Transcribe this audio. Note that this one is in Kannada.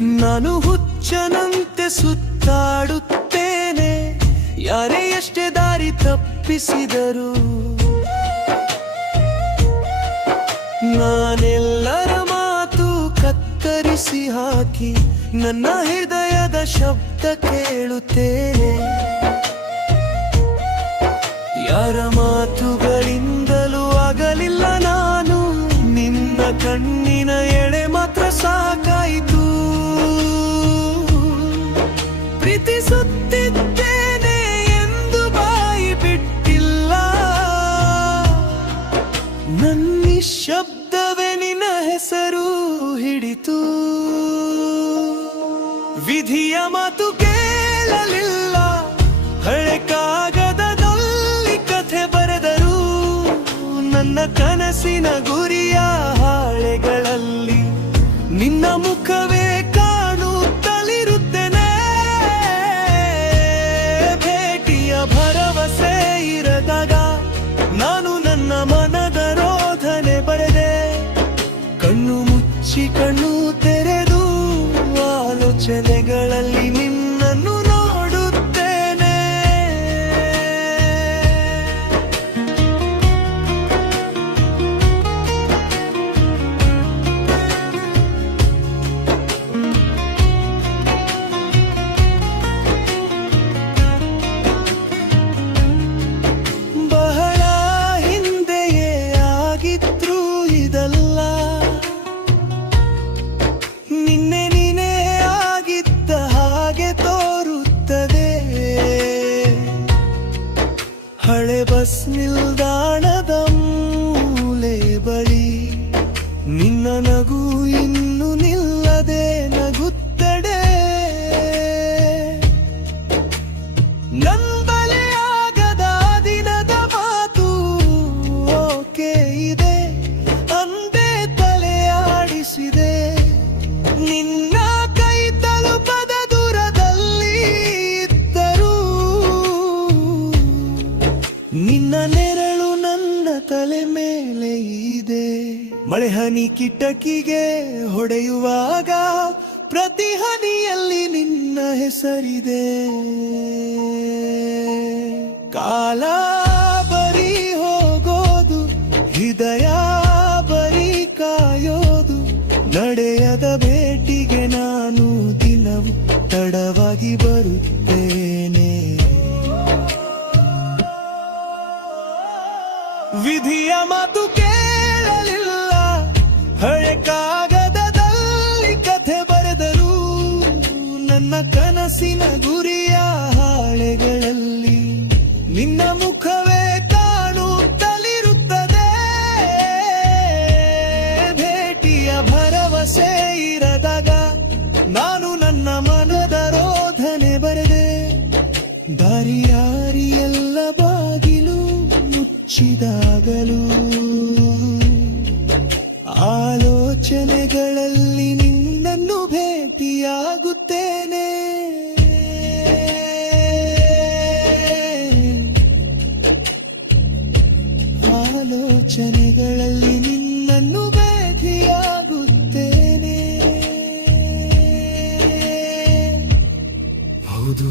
ನಾನು ಹುಚ್ಚನಂತೆ ಸುತ್ತಾಡುತ್ತೇನೆ, ಯಾರೇ ಎಷ್ಟೇ ದಾರಿ ತಪ್ಪಿಸಿದರು. ನಾನೆಲ್ಲರ ಮಾತು ಕತ್ತರಿಸಿ ಹಾಕಿ ನನ್ನ ಹೃದಯದ ಶಬ್ದ ಕೇಳುತ್ತೇನೆ. ಯಾರ ಮಾತುಗಳಿಂದಲೂ ಆಗಲಿಲ್ಲ ನಾನು, ನಿನ್ನ ಕಣ್ಣಿನ ಎಳೆ ಮಾತ್ರ ಸಾಕಾಯಿತು. ಪ್ರೀತಿಸುತ್ತಿದ್ದೇನೆ ಎಂದು ಬಾಯಿ ಬಿಟ್ಟಿಲ್ಲ, ನನ್ನ ಶಬ್ದವೇ ನಿನ್ನ ಹೆಸರು ಹಿಡಿತು. ವಿಧಿಯ ಮಾತು ಕೇಳಲಿಲ್ಲ, ಹಳೆ ಕಾಗದದಲ್ಲಿ ಕಥೆ ಬರೆದರು. ನನ್ನ ಕನಸಿನ ಗುರಿಯ ಹಾಳೆಗಳಲ್ಲಿ ನಿನ್ನ ಮುಖವೇ ಕಾಣುತ್ತಲಿರುತ್ತೇನೆ. ಭೇಟಿಯ ಭರವಸೆ ಇರದಾಗ ನಾನು ನನ್ನ ಮನದ ರೋಧನೆ ಬರೆದೆ. ಕಣ್ಣು ಮುಚ್ಚಿ ಕಣ್ಣು ತೆರೆದು ಆಲೋಚನೆಗಳಲ್ಲಿ ನಿನ್ನನ್ನು ನೋಡುತ್ತೇನೆ. ಬಹಳ ಹಿಂದೆಯೇ ಆಗಿದ್ರು ಇದಲ್ಲ, ನಿನ್ನೆ ನೀನೇ ಆಗಿದ್ದ ಹಾಗೆ ತೋರುತ್ತದೆ. ಹಳೆ ಬಸ್ ನಿಲ್ದಾಣದ ಮೂಲೆ ಬಳಿ ನಿನ್ನ ನಗು ಇನ್ನು ನಿಲ್ಲದೆ ನಗುತ್ತಡೆ. ನಂಬಲೆ ಆಗದ ದಿನದ ಮಾತು ಓಕೆ ಇದೆ ಅಂದೇ ತಲೆಯಾಡಿಸಿದೆ. ನಿನ್ನ ಕೈ ತಲುಪದ ದೂರದಲ್ಲಿ ಇದ್ದರೂ ನಿನ್ನ ನೆರಳು ನನ್ನ ತಲೆ ಮೇಲೆ ಇದೆ. ಮಳೆ ಹನಿ ಕಿಟಕಿಗೆ ಹೊಡೆಯುವಾಗ ಪ್ರತಿ ಹನಿಯಲ್ಲಿ ನಿನ್ನ ಹೆಸರಿದೆ. ಕಾಲ ಬರೀ ಹೋಗೋದು, ಹೃದಯ ಬರೀ ಕಾಯೋದು. ನಡೆಯದ ಭೇಟಿಗೆ ನಾನು ದಿನವೂ ತಡವಾಗಿ ಬರುತ್ತೇನೆ. ವಿಧಿಯ ಮಾತು ಕೇಳಲಿಲ್ಲ, ಹಳೆ ಕಾಗದದಲ್ಲಿ ಕಥೆ ಬರೆದರು. ನನ್ನ ಕನಸಿನ ಗುರಿಯ ಹಾಳೆಗಳಲ್ಲಿ ನಿನ್ನ ಮುಖವೇ ಕಾಣುತ್ತಲಿರುತ್ತದೆ. ಭೇಟಿಯ ಭರವಸೆ ಇರದಾಗ ನಾನು ನನ್ನ ಮನದ ರೋಧನೆ ಬರೆದೆ. ದಾರಿಯಾರಿ ಎಲ್ಲ ಬಾಗಿಲು ಮುಚ್ಚಿದಾಗಲೂ ಆಲೋಚನೆಗಳಲ್ಲಿ ನಿನ್ನನ್ನು ಭೇಟಿಯಾಗುತ್ತೇನೆ. ಆಲೋಚನೆಗಳಲ್ಲಿ ನಿನ್ನನ್ನು ಭೇಟಿಯಾಗುತ್ತೇನೆ. ಹೌದು.